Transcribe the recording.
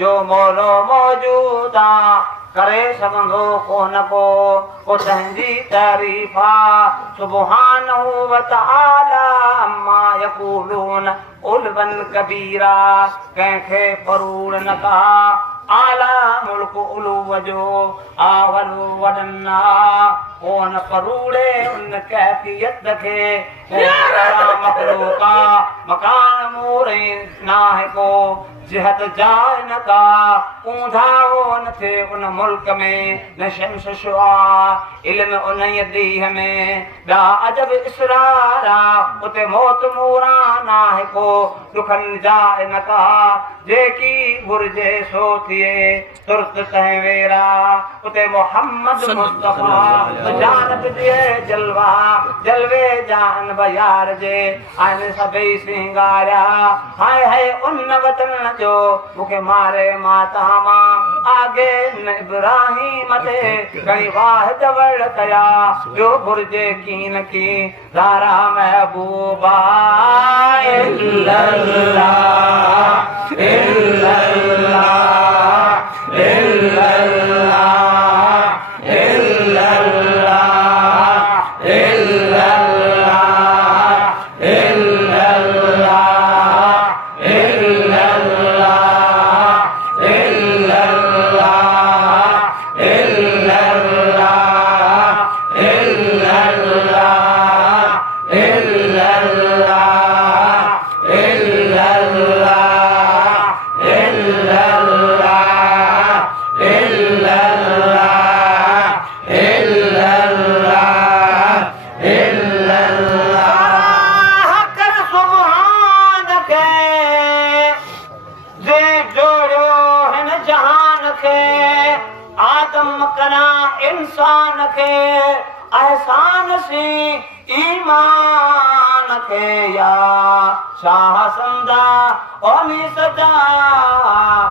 जो मोलो मौजूदा करे सघंदो कोन को तंहिंजी तारीफ़ा सुब्हानहू व तआला अम्मा यक़ूलून उल्वन कबीरा कंहिंखे परूड़ न कहा आला मुल्क उलूव जो आवल वॾना कोन परूड़े उन कैफियत खे मखलूका मकान मूरे नाहे को जिहत जाए न का ऊंधाओ न थे उन मुल्क में न शम्स शुआ इल्म उन दीह में दा अजब इसरारा उते मौत मूरा नाहे को दुखन जाए न का जेकी घुर्जे सो थिए तुर्त तंहिं वेरा उते मोहम्मद मुस्तफा जानत दिए जलवा जलवे जान बयार जे आइन सभई सिंगारिया हाय हाय उन वतन जो मुखे मारे माता मां आगे न इब्राहिम ते कई वाह जवड़ कया जो घुर्जे कीन की दारा महबूबा इल्लल्लाह इल्लल्लाह इल्लल्लाह आदम कना इंसान के एहसान सी ईमान के या शाह संदा ओनी सदा